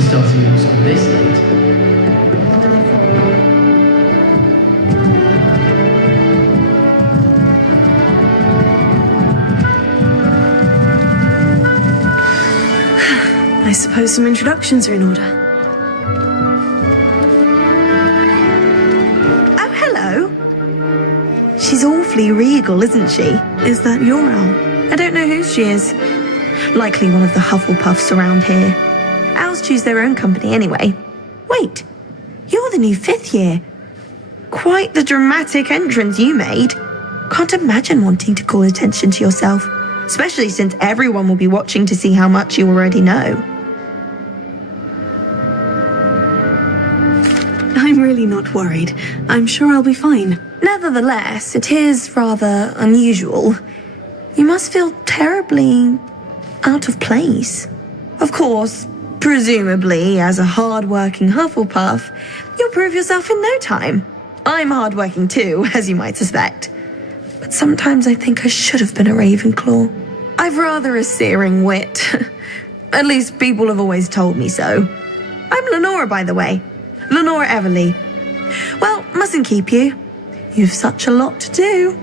she starting school this late? I suppose some introductions are in order. Oh, hello. She's awfully regal, isn't she? Is that your owl? I don't know who she is. Likely one of the Hufflepuffs around here. Owls choose their own company anyway. Wait, you're the new 5th year. Quite the dramatic entrance you made. Can't imagine wanting to call attention to yourself, especially since everyone will be watching to see how much you already know. I'm really not worried. I'm sure I'll be fine. Nevertheless, it is rather unusual. You must feel terribly out of place. Of course, presumably, as a hard-working Hufflepuff, you'll prove yourself in no time. I'm hard-working too, as you might suspect. But sometimes I think I should have been a Ravenclaw. I've rather a searing wit. At least people have always told me so. I'm Lenora, by the way. Lenora Everly. Well, mustn't keep you. You've such a lot to do.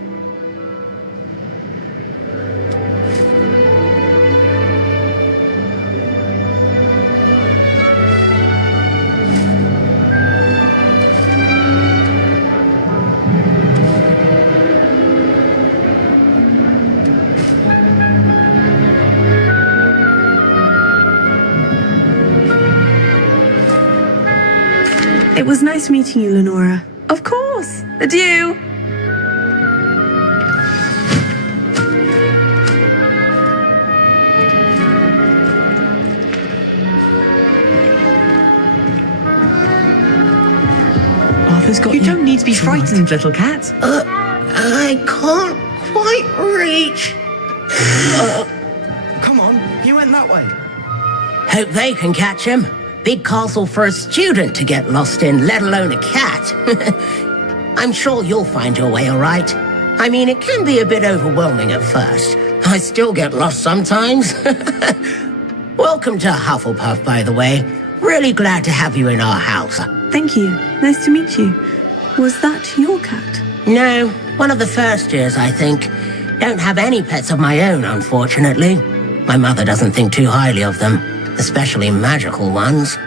It was nice meeting you, Lenora. Of course. Adieu. Arthur's got you. You don't need to be frightened, little cat. I can't quite reach. Come on, you went that way. Hope they can catch him. Big castle for a student to get lost in, let alone a cat. I'm sure you'll find your way all right. I mean, it can be a bit overwhelming at first. I still get lost sometimes. Welcome to Hufflepuff, by the way. Really glad to have you in our house. Thank you. Nice to meet you. Was that your cat? No, one of the first years, I think. Don't have any pets of my own, unfortunately. My mother doesn't think too highly of them, especially magical ones.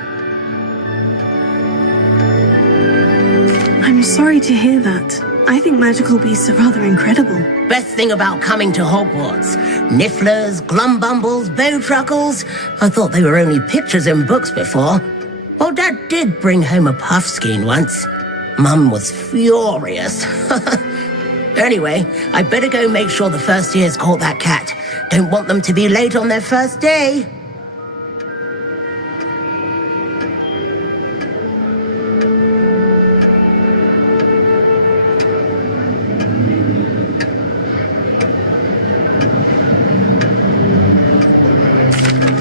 I'm sorry to hear that. I think magical beasts are rather incredible. Best thing about coming to Hogwarts. Nifflers, glumbumbles, bowtruckles. I thought they were only pictures in books before. Well, Dad did bring home a puffskein once. Mum was furious. Anyway, I better go make sure the first years caught that cat. Don't want them to be late on their first day.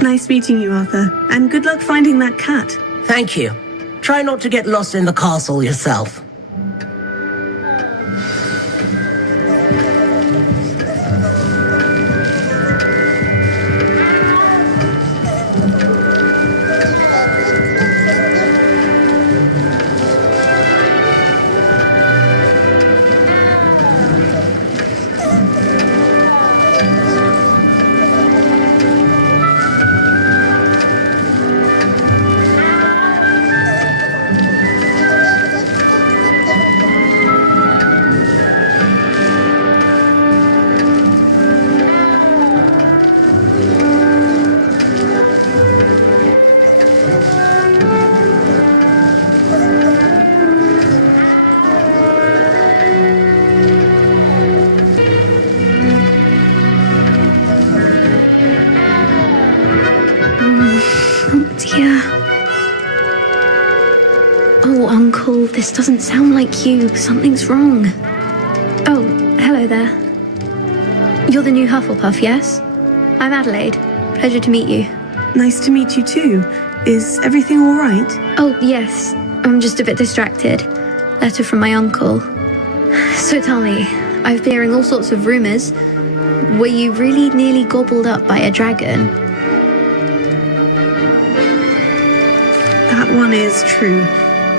Nice meeting you, Arthur. And good luck finding that cat. Thank you. Try not to get lost in the castle yourself. Uncle, this doesn't sound like you. Something's wrong. Oh, hello there. You're the new Hufflepuff, yes? I'm Adelaide. Pleasure to meet you. Nice to meet you too. Is everything all right? Oh, yes. I'm just a bit distracted. Letter from my uncle. So tell me, I've been hearing all sorts of rumours. Were you really nearly gobbled up by a dragon? That one is true.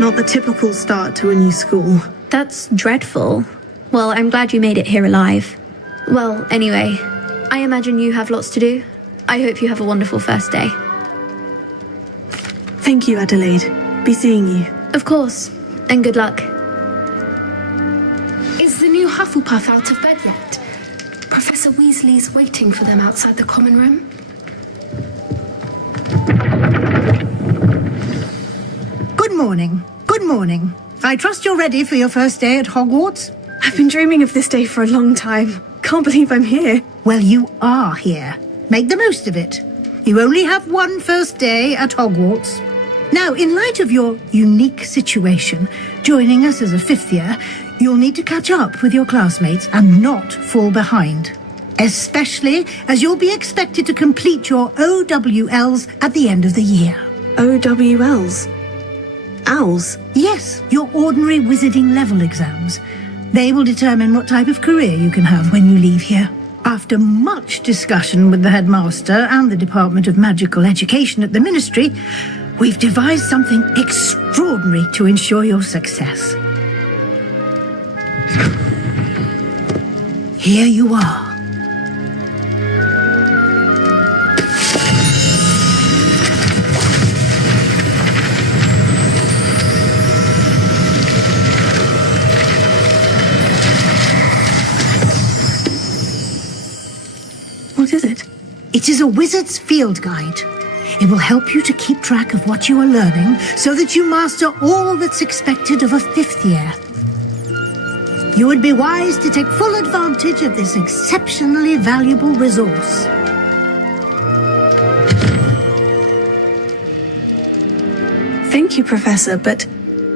Not the typical start to a new school. That's dreadful. Well, I'm glad you made it here alive. Well, anyway, I imagine you have lots to do. I hope you have a wonderful first day. Thank you, Adelaide. Be seeing you. Of course, and good luck. Is the new Hufflepuff out of bed yet? Professor Weasley's waiting for them outside the common room. Good morning. Good morning. I trust you're ready for your first day at Hogwarts? I've been dreaming of this day for a long time. Can't believe I'm here. Well, you are here. Make the most of it. You only have one first day at Hogwarts. Now, in light of your unique situation, joining us as a fifth year, you'll need to catch up with your classmates and not fall behind. Especially as you'll be expected to complete your OWLs at the end of the year. OWLs? Owls? Yes, your ordinary wizarding level exams. They will determine what type of career you can have when you leave here. After much discussion with the headmaster and the Department of Magical Education at the Ministry, we've devised something extraordinary to ensure your success. Here you are. What is it? It is a wizard's field guide. It will help you to keep track of what you are learning so that you master all that's expected of a fifth year. You would be wise to take full advantage of this exceptionally valuable resource. Thank you, Professor, but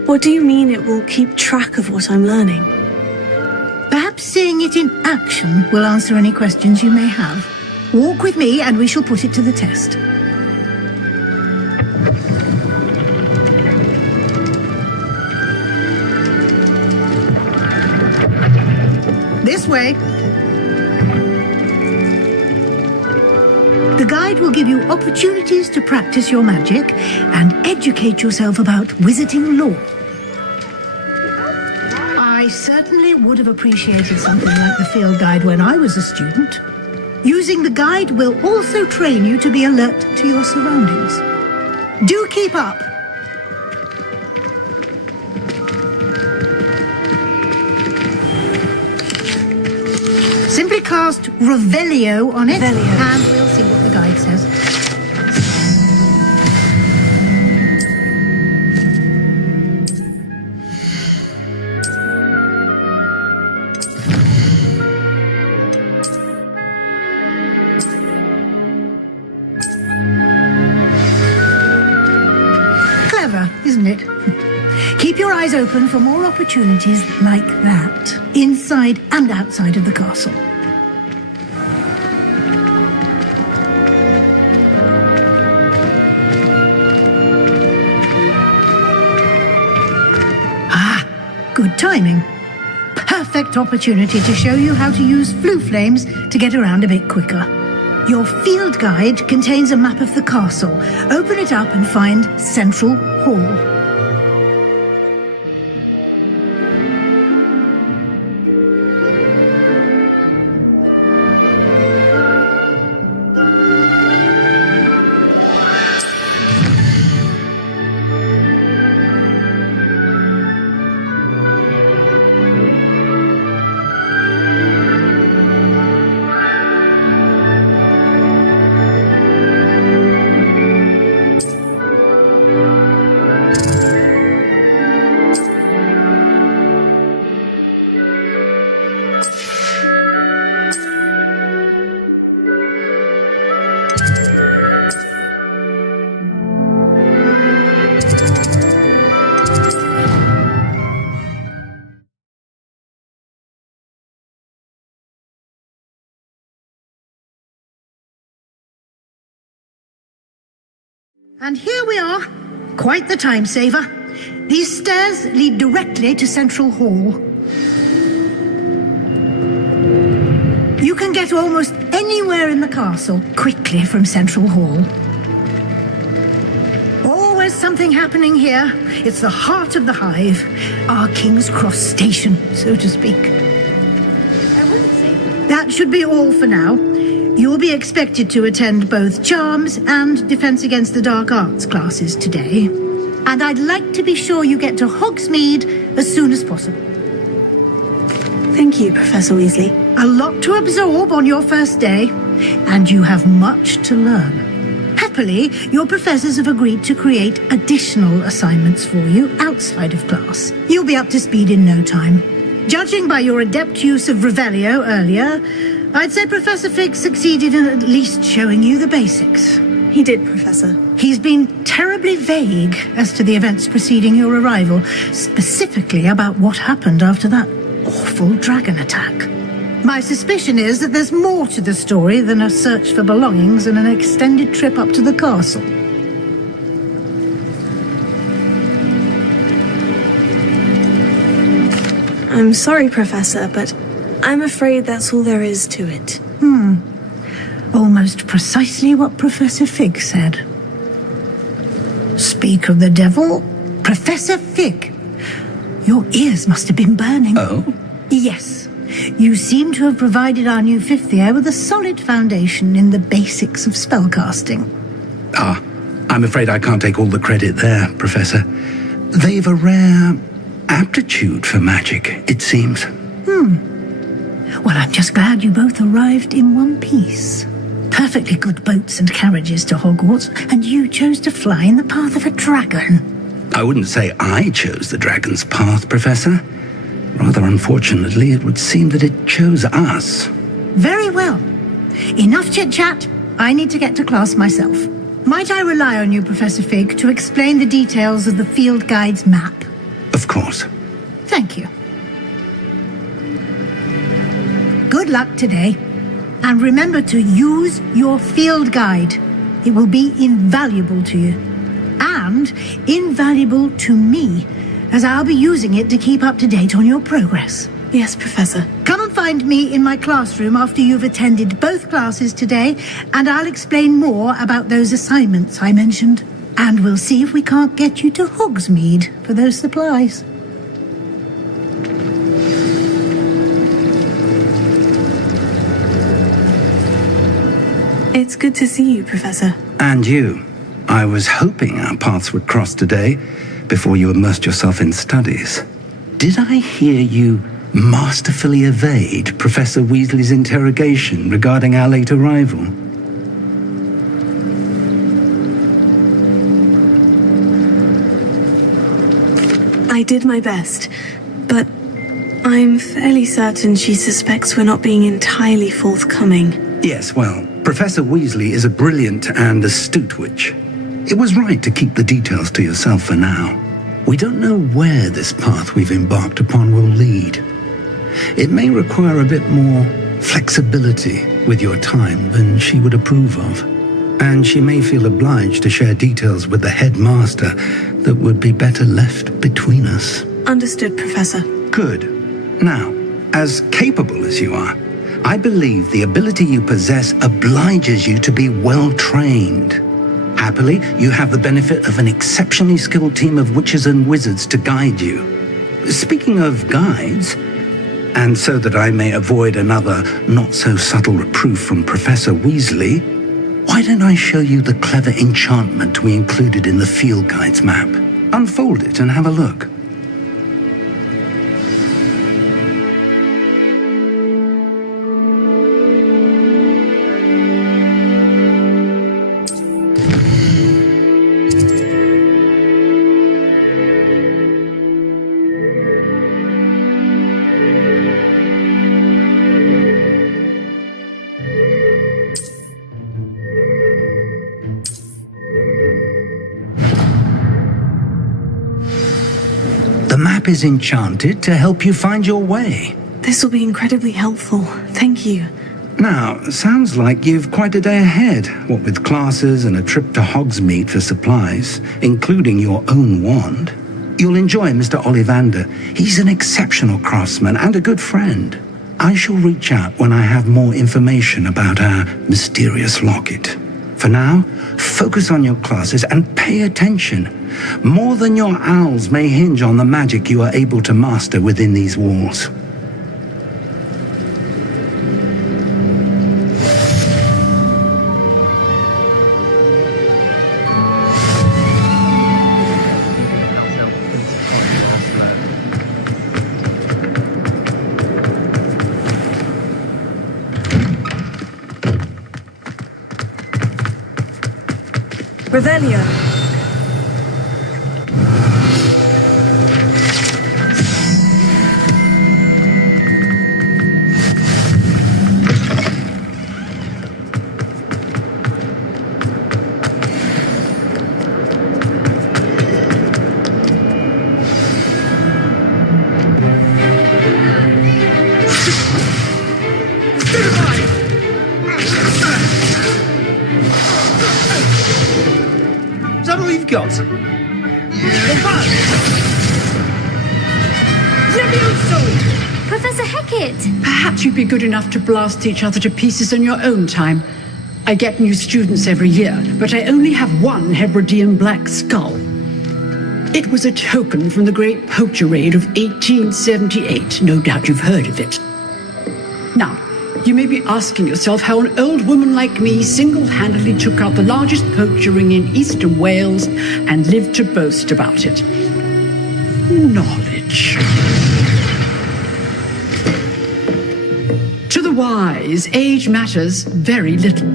what do you mean it will keep track of what I'm learning? Perhaps seeing it in action will answer any questions you may have. Walk with me and we shall put it to the test. This way. The guide will give you opportunities to practice your magic and educate yourself about wizarding lore. I certainly would have appreciated something like the field guide when I was a student. Using the guide will also train you to be alert to your surroundings. Do keep up! Simply cast Revelio on it, and we'll see what the guide says. Clever, isn't it? Keep your eyes open for more opportunities like that, inside and outside of the castle. Ah, good timing. Perfect opportunity to show you how to use flue flames to get around a bit quicker. Your field guide contains a map of the castle. Open it up and find Central Hall. And here we are. Quite the time saver. These stairs lead directly to Central Hall. You can get almost anywhere in the castle quickly from Central Hall. Always something happening here. It's the heart of the hive. Our King's Cross station, so to speak. I wouldn't say... That should be all for now. You'll be expected to attend both Charms and Defense Against the Dark Arts classes today. And I'd like to be sure you get to Hogsmeade as soon as possible. Thank you, Professor Weasley. A lot to absorb on your first day, and you have much to learn. Happily, your professors have agreed to create additional assignments for you outside of class. You'll be up to speed in no time. Judging by your adept use of Revelio earlier, I'd say Professor Fig succeeded in at least showing you the basics. He did, Professor. He's been terribly vague as to the events preceding your arrival, specifically about what happened after that awful dragon attack. My suspicion is that there's more to the story than a search for belongings and an extended trip up to the castle. I'm sorry, Professor, but I'm afraid that's all there is to it. Almost precisely what Professor Fig said. Speak of the devil, Professor Fig. Your ears must have been burning. Oh? Yes. You seem to have provided our new fifth year with a solid foundation in the basics of spellcasting. I'm afraid I can't take all the credit there, Professor. They've a rare aptitude for magic, it seems. Well, I'm just glad you both arrived in one piece. Perfectly good boats and carriages to Hogwarts, and you chose to fly in the path of a dragon. I wouldn't say I chose the dragon's path, Professor. Rather unfortunately, it would seem that it chose us. Very well. Enough chit-chat. I need to get to class myself. Might I rely on you, Professor Fig, to explain the details of the field guide's map? Of course. Thank you. Good luck today. And remember to use your field guide. It will be invaluable to you. And invaluable to me, as I'll be using it to keep up to date on your progress. Yes, Professor. Come and find me in my classroom after you've attended both classes today, and I'll explain more about those assignments I mentioned. And we'll see if we can't get you to Hogsmeade for those supplies. It's good to see you, Professor. And you. I was hoping our paths would cross today, before you immersed yourself in studies. Did I hear you masterfully evade Professor Weasley's interrogation regarding our late arrival? I did my best, but I'm fairly certain she suspects we're not being entirely forthcoming. Yes, well, Professor Weasley is a brilliant and astute witch. It was right to keep the details to yourself for now. We don't know where this path we've embarked upon will lead. It may require a bit more flexibility with your time than she would approve of. And she may feel obliged to share details with the headmaster that would be better left between us. Understood, Professor. Good. Now, as capable as you are, I believe the ability you possess obliges you to be well-trained. Happily, you have the benefit of an exceptionally skilled team of witches and wizards to guide you. Speaking of guides, and so that I may avoid another not-so-subtle reproof from Professor Weasley, why don't I show you the clever enchantment we included in the field guide's map? Unfold it and have a look. The map is enchanted to help you find your way. This will be incredibly helpful. Thank you. Now, sounds like you've quite a day ahead, what with classes and a trip to Hogsmeade for supplies, including your own wand. You'll enjoy Mr. Ollivander. He's an exceptional craftsman and a good friend. I shall reach out when I have more information about our mysterious locket. For now, focus on your classes and pay attention. More than your owls may hinge on the magic you are able to master within these walls. Revelio. Is that all you've got? Professor Hecat! Perhaps you'd be good enough to blast each other to pieces in your own time. I get new students every year, but I only have one Hebridean black skull. It was a token from the Great Poacher Raid of 1878. No doubt you've heard of it. Now, you may be asking yourself how an old woman like me single-handedly took out the largest poacher ring in eastern Wales and lived to boast about it. Knowledge. To the wise, age matters very little.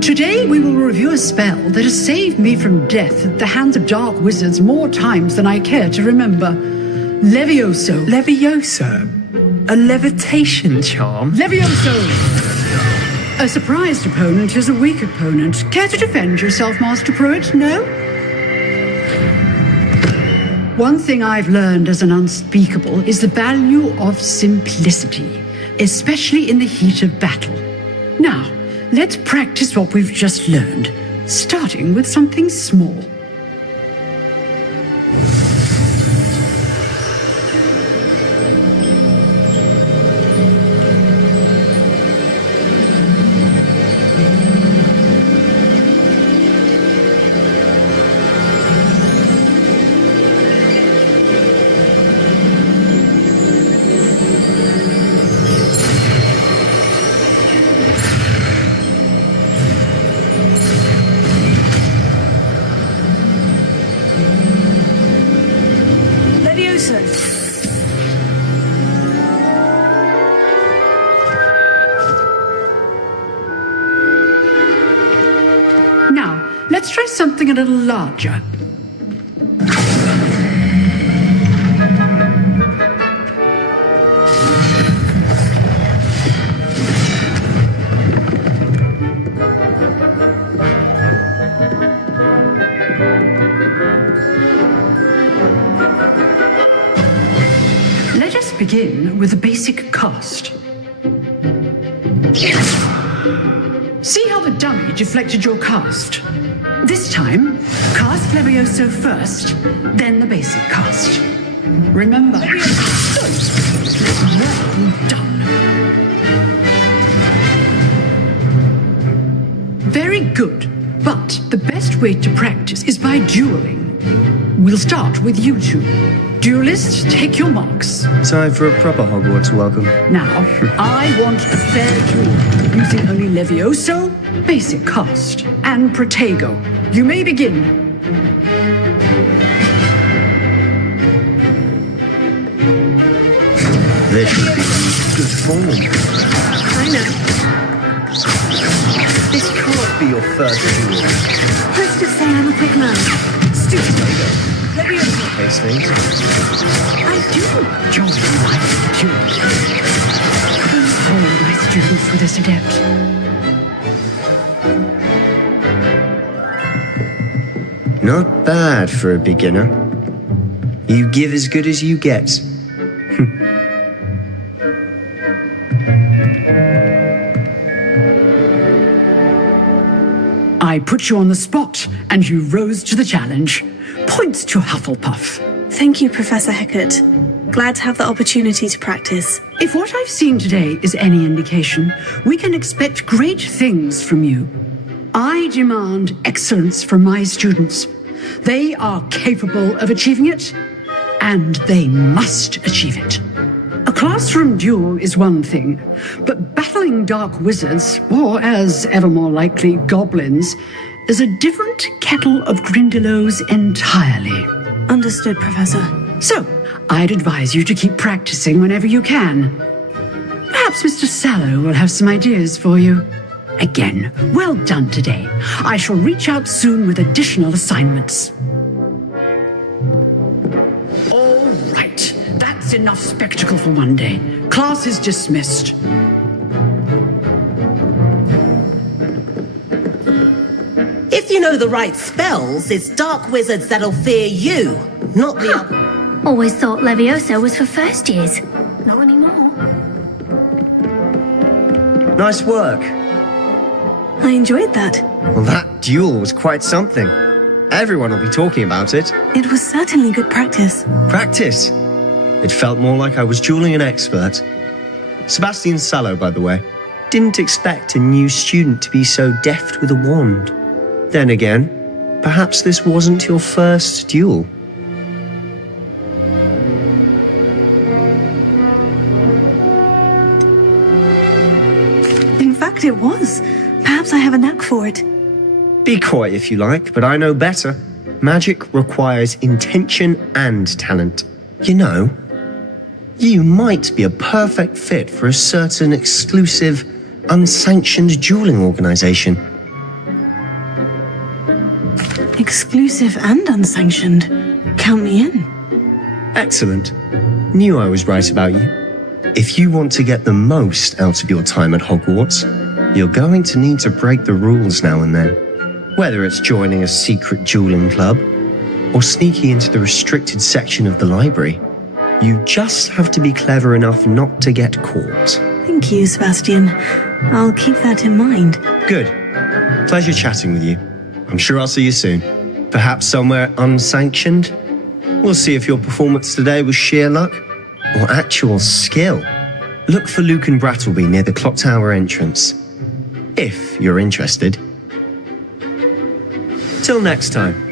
Today we will review a spell that has saved me from death at the hands of dark wizards more times than I care to remember. Levioso. Levioso? A levitation charm? Levioso! A surprised opponent is a weak opponent. Care to defend yourself, Master Pruitt? No? One thing I've learned as an unspeakable is the value of simplicity, especially in the heat of battle. Now, let's practice what we've just learned, starting with something small. Now, let's try something a little larger. Let us begin with the basic cast. See how the dummy deflected your cast? This time, cast Levioso first, then the basic cast. Remember, good. Well done. Very good, but the best way to practice is by dueling. We'll start with you two. Duelists, take your marks. Time for a proper Hogwarts welcome. Now, I want a fair duel, using only Levioso, basic cast, and Protego. You may begin. This should be good form. I know. This can't be your first duel. Let's just say I'm a quick man. Stupid. Those things. I do. Join my duel. Please hold my students with this adept. Not bad for a beginner. You give as good as you get. I put you on the spot, and you rose to the challenge. Points to Hufflepuff. Thank you, Professor Hecat. Glad to have the opportunity to practice. If what I've seen today is any indication, we can expect great things from you. I demand excellence from my students. They are capable of achieving it, and they must achieve it. A classroom duel is one thing, but battling dark wizards, or as ever more likely, goblins, is a different kettle of grindylows entirely. Understood, Professor. So, I'd advise you to keep practicing whenever you can. Perhaps Mr. Sallow will have some ideas for you. Again, well done today. I shall reach out soon with additional assignments. All right, that's enough spectacle for one day. Class is dismissed. If you know the right spells, it's dark wizards that'll fear you, not the other. Always thought Leviosa was for first years. Not anymore. Nice work. I enjoyed that. Well, that duel was quite something. Everyone will be talking about it. It was certainly good practice. Practice? It felt more like I was dueling an expert. Sebastian Sallow, by the way, didn't expect a new student to be so deft with a wand. Then again, perhaps this wasn't your first duel. In fact, it was. Perhaps I have a knack for it. Be coy if you like, but I know better. Magic requires intention and talent. You know, you might be a perfect fit for a certain exclusive, unsanctioned dueling organization. Exclusive and unsanctioned. Count me in. Excellent. Knew I was right about you. If you want to get the most out of your time at Hogwarts, you're going to need to break the rules now and then. Whether it's joining a secret dueling club or sneaking into the restricted section of the library, you just have to be clever enough not to get caught. Thank you, Sebastian. I'll keep that in mind. Good. Pleasure chatting with you. I'm sure I'll see you soon. Perhaps somewhere unsanctioned? We'll see if your performance today was sheer luck or actual skill. Look for Luke and Brattleby near the clock tower entrance, if you're interested. Till next time.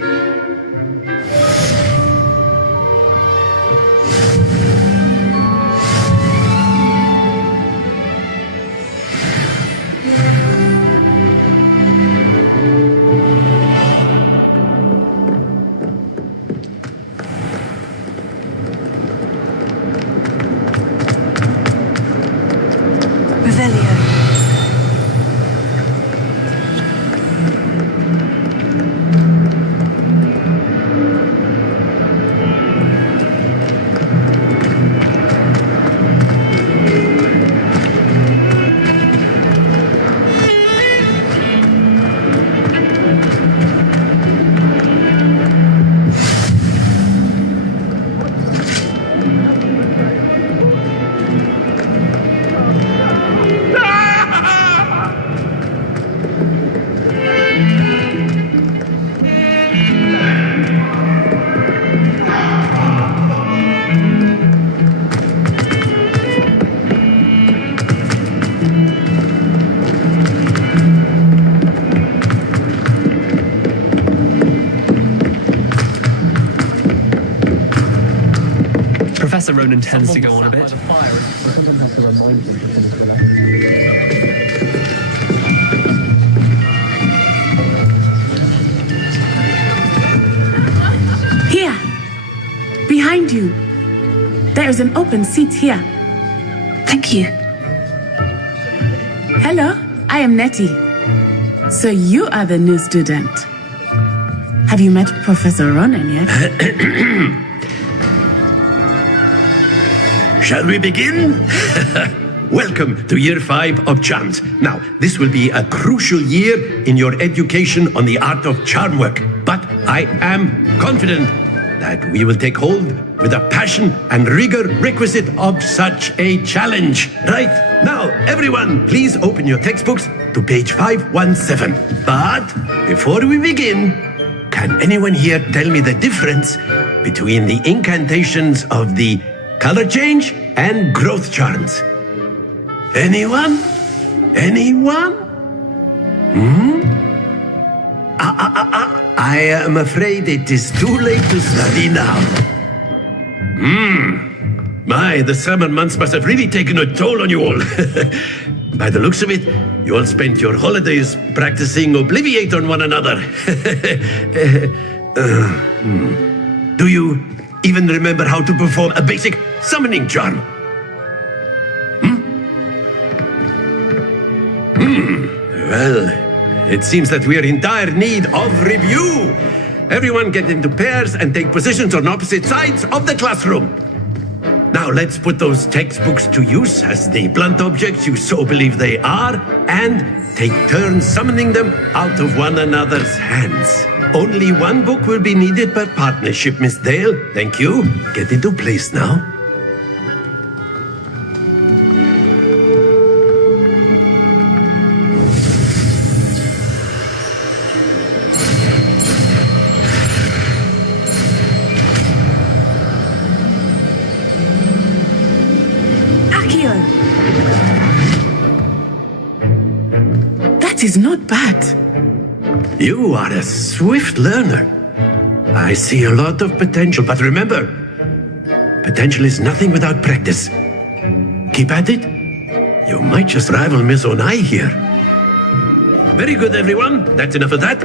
Professor Ronan tends to go on a bit. Here, behind you. There is an open seat here. Thank you. Hello, I am Nettie. So you are the new student. Have you met Professor Ronan yet? Shall we begin? Welcome to Year 5 of Charms. Now, this will be a crucial year in your education on the art of charm work. But I am confident that we will take hold with the passion and rigor requisite of such a challenge. Right, now, everyone, please open your textbooks to page 517. But before we begin, can anyone here tell me the difference between the incantations of the color change and growth charms? Anyone? Anyone? I am afraid it is too late to study now. My, the summer months must have really taken a toll on you all. By the looks of it, you all spent your holidays practicing Obliviate on one another. Do you even remember how to perform a basic summoning charm? Well, it seems that we are in dire need of review. Everyone get into pairs and take positions on opposite sides of the classroom. Now let's put those textbooks to use as the blunt objects you so believe they are, and take turns summoning them out of one another's hands. Only one book will be needed per partnership, Miss Dale. Thank you. Get into place now. Accio! That is not bad. You are a swift learner. I see a lot of potential, but remember, potential is nothing without practice. Keep at it. You might just rival Miss Onai here. Very good, everyone. That's enough of that.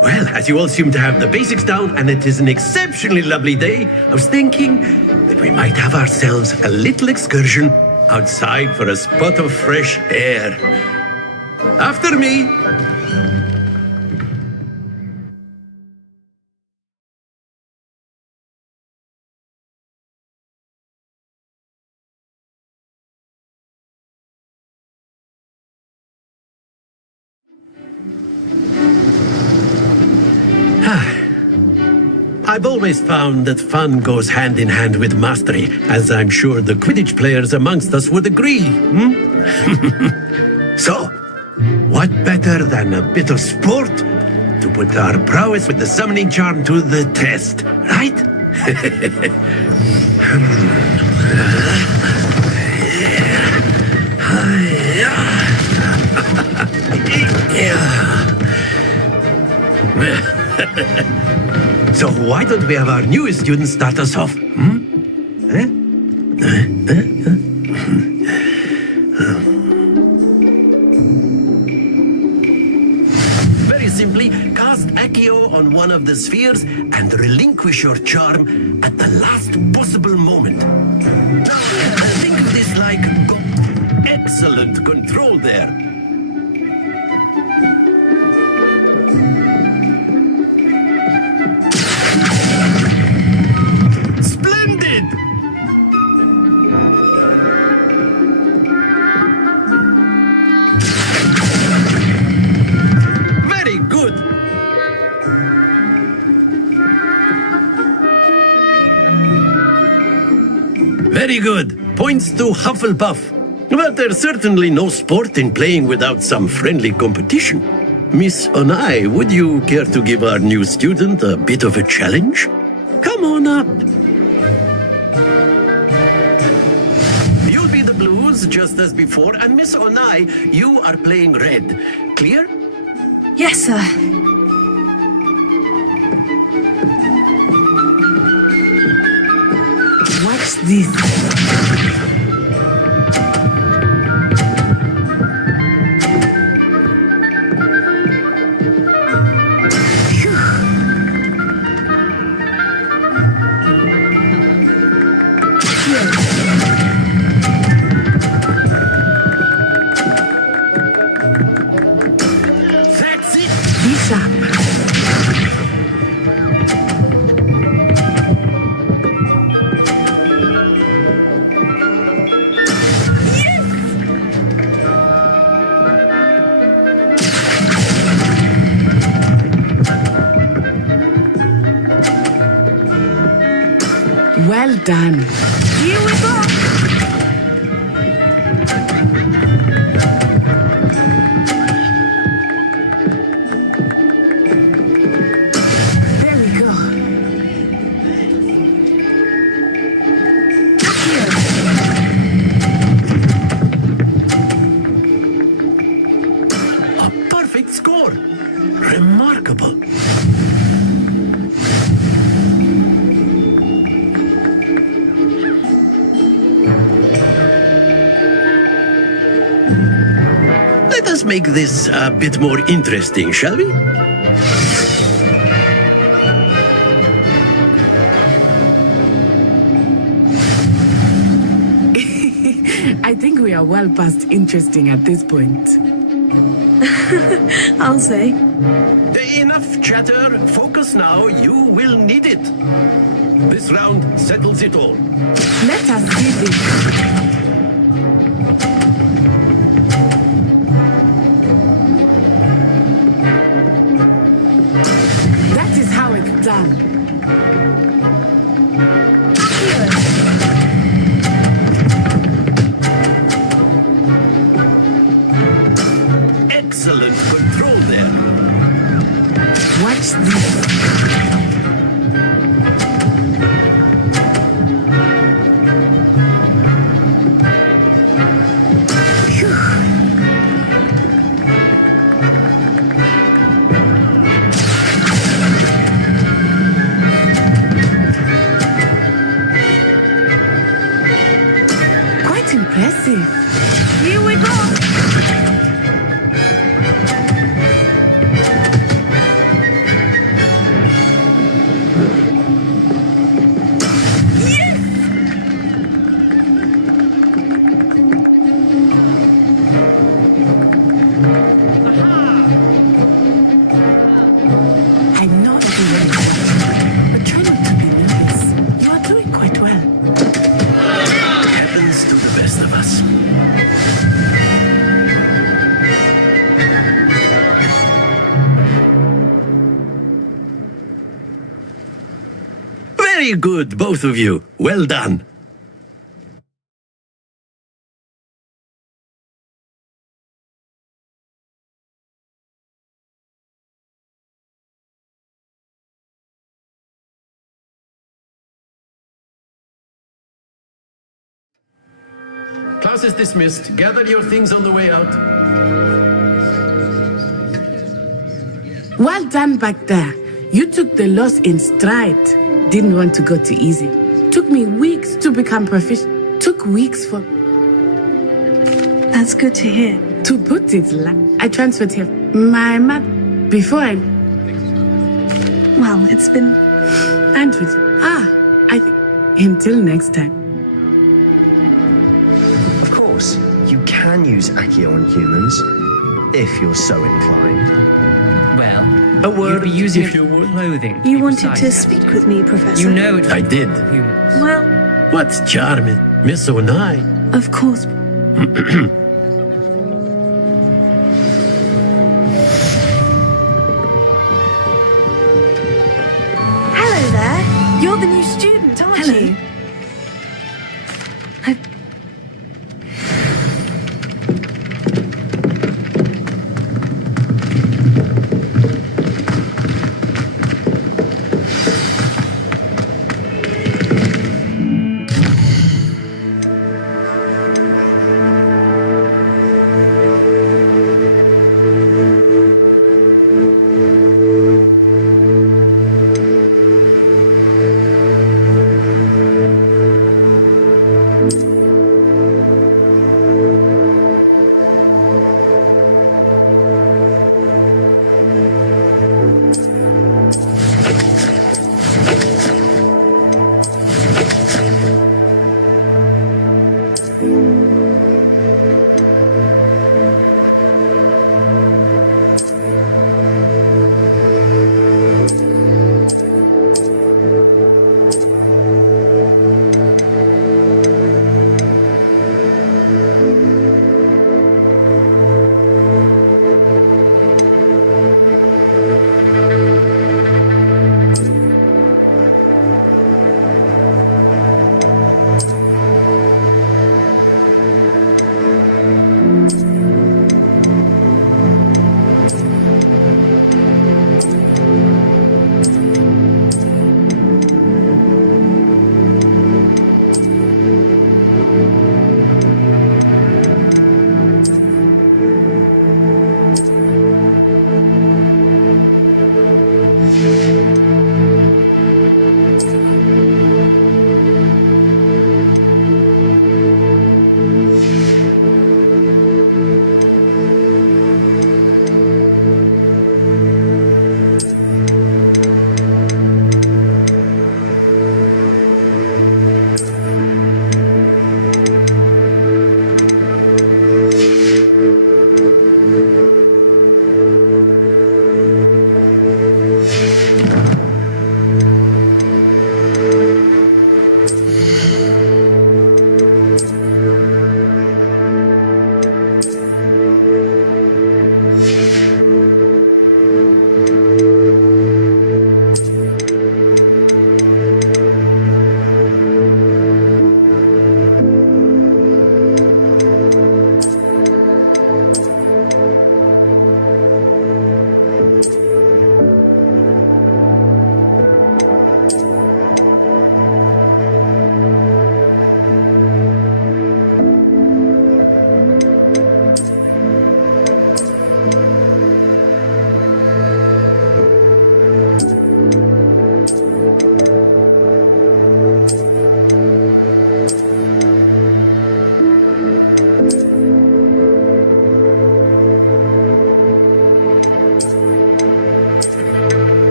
Well, as you all seem to have the basics down, and it is an exceptionally lovely day, I was thinking that we might have ourselves a little excursion outside for a spot of fresh air. After me. I've always found that fun goes hand in hand with mastery, as I'm sure the Quidditch players amongst us would agree. So, what better than a bit of sport to put our prowess with the summoning charm to the test, right? So why don't we have our newest student start us off? Very simply, cast Accio on one of the spheres and relinquish your charm at the last possible moment. Think of this like excellent control there. Very good. Points to Hufflepuff. But there's certainly no sport in playing without some friendly competition. Miss Onai, would you care to give our new student a bit of a challenge? Come on up. You'll be the blues just as before, and Miss Onai, you are playing red. Clear? Yes, sir. Watch this. That's it. Be sharp. Well done. Here we go. There we go. A perfect score. Remarkable. us make this a bit more interesting, shall we? I think we are well past interesting at this point. I'll say. Enough chatter. Focus now. You will need it. This round settles it all. Let us see this. That is how it's done. Excellent control there. Watch this. Quite impressive. Here we go. I know it is very hard, but try not to be nervous. You are doing quite well. Happens to the best of us. Very good, both of you. Well done. Class is dismissed. Gather your things on the way out. Well done back there. You took the loss in stride. Didn't want to go too easy. Took me weeks to become proficient. Took weeks for... That's good to hear. To put it I transferred here. My mother... Before I... Well, it's been... And with... I think... Until next time. Of course, you can use Accio on humans, if you're so inclined. Well, A word, you'd be using if it you for would. clothing. You be wanted to precise. speak with me, Professor? You know it. I did. Humans. Well, What's charming, Miss Onai? of course. Hello there. You're the new student, aren't Hello. you?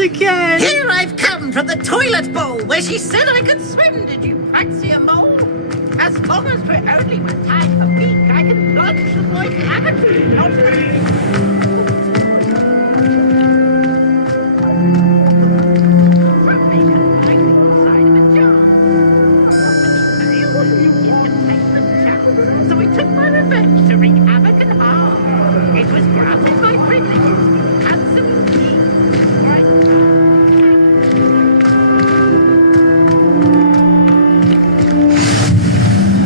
Again. Here I've come from the toilet bowl where she said I could swim. Did you fancy a mole? As long as we're only with time for peak, I can plunge the boy cavity, not me. So I took my revenge to wreak havoc and harm. It was granted by privileges.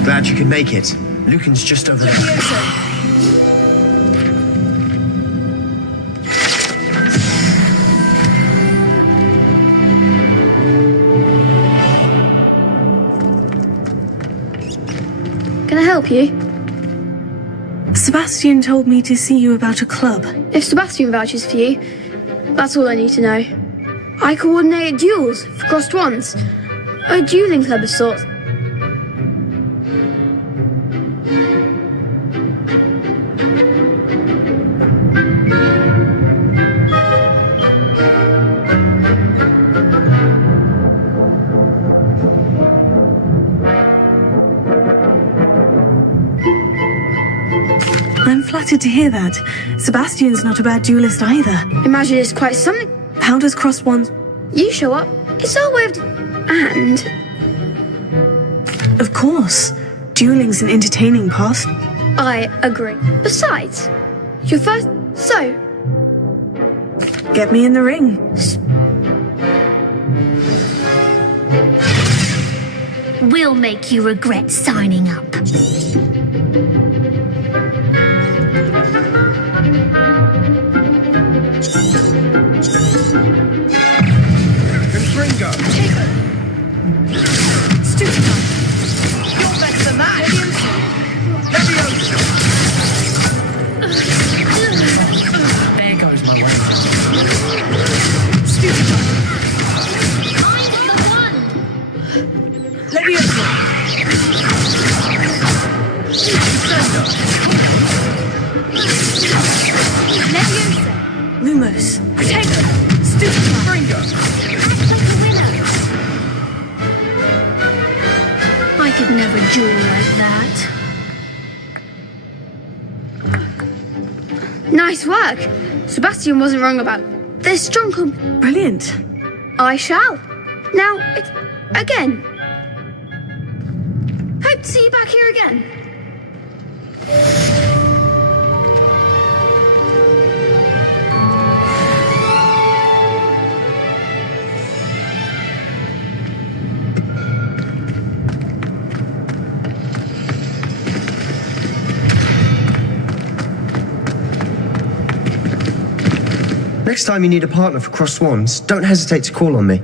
Glad you can make it. Lucan's just over there. Can I help you? Sebastian told me to see you about a club. If Sebastian vouches for you, that's all I need to know. I coordinate duels for crossed wands. A dueling club of sorts. I'm flattered to hear that. Sebastian's not a bad duelist either. Imagine it's quite something. How does cross wands? You show up. It's our way of... And... Of course. Dueling's an entertaining past. I agree. Besides, you're first... So... Get me in the ring. We'll make you regret signing up. You're better than that. There goes my way. Leviosa! Lumos. Potato! Stupid Fringo! I could never duel like that. Nice work. Sebastian wasn't wrong about this strong Brilliant. I shall. Now, it's... Again. Hope to see you back here again. Next time you need a partner for Cross Swans, don't hesitate to call on me.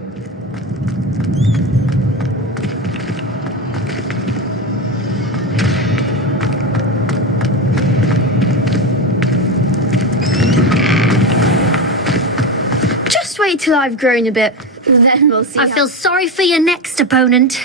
Just wait till I've grown a bit. Then we'll see. I feel sorry for your next opponent.